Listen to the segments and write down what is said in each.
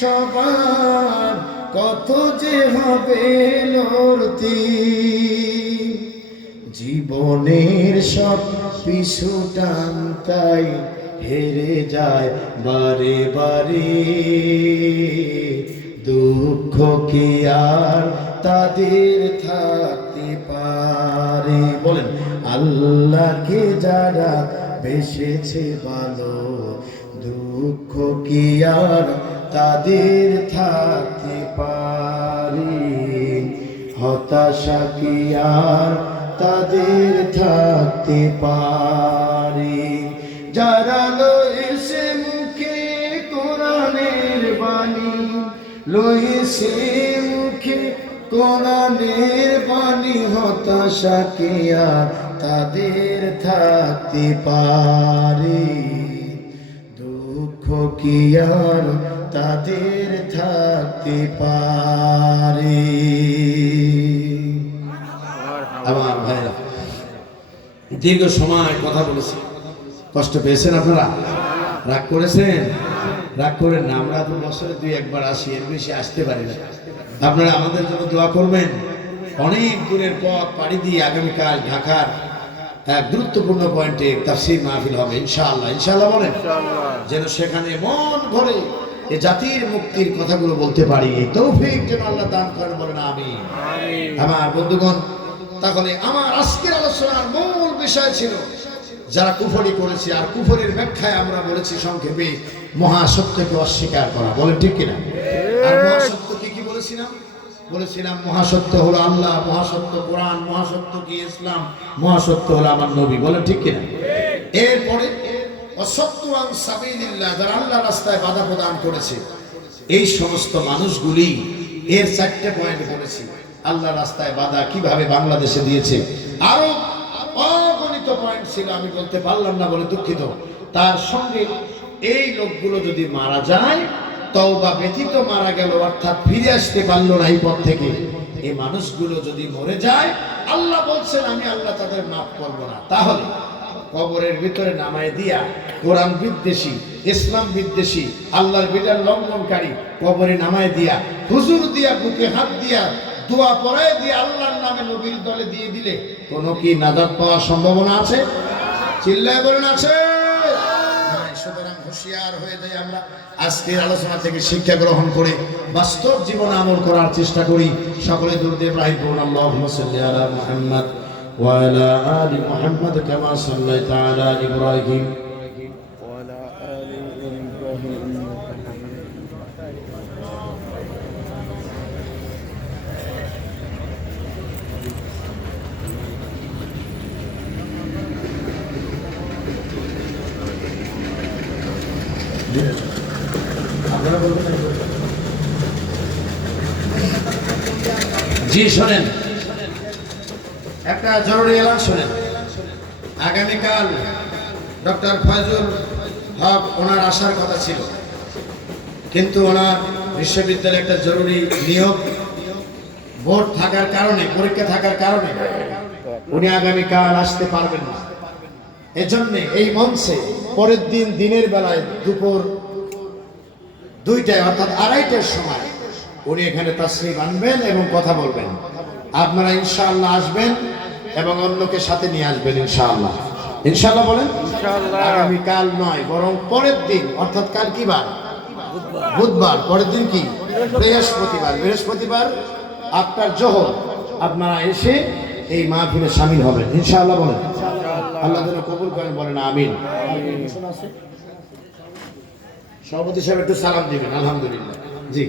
সবার কত যে হবে লড়তি, জীবনের সব পিছু টানতাই হেরে যায় বারে বারে। দুঃখ কি আর তাদের থাকতে পারে? বলেন, আল্লাহকে যারা বেসেছে ভালো, দুঃখ কি আর তাদের থাকতে পারে? হতাশা কি আর তাদের থাকতে পারে? যারা লয়েছে মুখে কোরআনের বাণী, লয়েছে মুখে কোরআনের বাণী, হতাশা কি আর তাদের থাকতে পারে? দুঃখ কি আর তাদের থাকতে পারে? আমার ভাইরা, দীর্ঘ সময় কথা বলেছি, কষ্ট পেয়েছেন আপনারা? রাগ করেছেন? রাগ করেন না, আমরা তো বছরে 2-1 আসি, এর বেশি আসতে পারি না। আপনারা আমাদের জন্য দোয়া করবেন। অনেক দূরের পথ পাড়ি দিয়ে আগামীকাল ঢাকার এক গুরুত্বপূর্ণ পয়েন্টে তাফসীর মাহফিল হবে ইনশাআল্লাহ। ইনশাআল্লাহ বলেন, যেন সেখানে মন ভরে এ জাতির মুক্তির কথাগুলো বলতে পারি, এই তৌফিক যেন আল্লাহ দান করেন, বলেন আমিন। আমার বন্ধুগণ, তাহলে আমার আজকের আলোচনার মূল বিষয় ছিল যারা কুফরি করেছে, আর কুফরের ব্যাখ্যায় আমরা বলেছি সংক্ষেপে মহাসত্যকে অস্বীকার করা। বলেন ঠিক কিনা? আর মহাসত্য কি বলেছিলাম? বলেছিলাম মহাসত্য হলো আল্লাহ, মহাসত্য কোরআন, মহাসত্য কি ইসলাম, মহাসত্য হলো আমার নবী। বলেন ঠিক কিনা? এরপরে অসত্য আন সাবিলিল্লাহ, যারা আল্লাহর রাস্তায় বাধা প্রদান করেছে, এই সমস্ত মানুষগুলি, এর 4টে পয়েন্ট বলেছি। আল্লাহর রাস্তায় বাধা কিভাবে বাংলাদেশে দিয়েছে, আরো অগণিত পয়েন্ট ছিল, আমি বলতে পারলাম না বলে দুঃখিত। তার সঙ্গে এই লোকগুলো যদি মারা যায়, তওবা ব্যতীত মারা গেল, অর্থাৎ ফিরে আসতে পারলো না এই পথ থেকে, এই মানুষগুলো যদি মরে যায়, আল্লাহ বলছেন আমি আল্লাহ তাদের মাফ করবো না। তাহলে কবরের ভিতরে নামায় দিয়া কোরআন বিদ্বেষী, ইসলাম বিদ্বেষী, আল্লাহর বিধান লঙ্ঘনকারী কবরে নামায় দিয়া, হুজুর দিয়া, বুকে হাত দিয়া, দোয়া পড়ায় দিয়ে আল্লাহর নামে নবীর দলে দিয়ে দিলে কোনো কি নাজাত পাওয়ার সম্ভাবনা আছে? চিল্লায় বলেন আছে? সুতরাং হুঁশিয়ার হয়ে যাই আমরা। আজকের আলোচনা থেকে শিক্ষা গ্রহণ করে বাস্তব জীবনে আমল করার চেষ্টা করি। সকলে দুরূদ ইব্রাহিম পড়ুন। আল্লাহুম্মা সাল্লি আলা মুহাম্মাদ ওয়া আলা আলি মুহাম্মাদ কামা সাল্লাইতা আলা ইব্রাহিম ওয়া আলা আলি ইব্রাহিম ইন্নাকা হামিদুম জি শোনেন, একটা জরুরি এলান শোনেন। আগামীকাল ডক্টর ফয়জুল হক ওনার আসার কথা ছিল, কিন্তু ওনার বিশ্ববিদ্যালয়ে একটা জরুরি নিয়োগ বোর্ড থাকার কারণে, পরীক্ষা থাকার কারণে উনি আগামীকাল আসতে পারবেন না। এজন্য এই মঞ্চে পরের দিন দিনের বেলায় দুপুর 2টায় অর্থাৎ 2:30টার সময় উনি এখানে তাসরিফ আনবেন এবং কথা বলবেন। আপনারা ইনশাআল্লাহ আসবেন এবং অন্যকে সাথে নিয়ে আসবেন ইনশাআল্লাহ। ইনশাআল্লাহ বলেন। আগামীকাল নয়, বরং পরের দিন, অর্থাৎ কাল কি বার? বুধবার। পরের দিন কি? বৃহস্পতিবার। বৃহস্পতিবার আপনার জোহর আপনারা এসে এই মাহফিলে শামিল হবেন ইনশাআল্লাহ বলেন। আল্লাহ যেন কবুল করেন, বলেন আমিন। সভাপতি সাহেব একটু সালাম দিবেন। আলহামদুলিল্লাহ। জি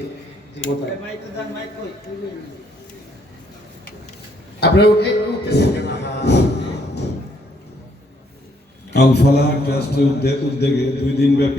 আপনারা আল ফালাহ ট্রাস্টের উদ্যোগে 2 দিন ব্যাপী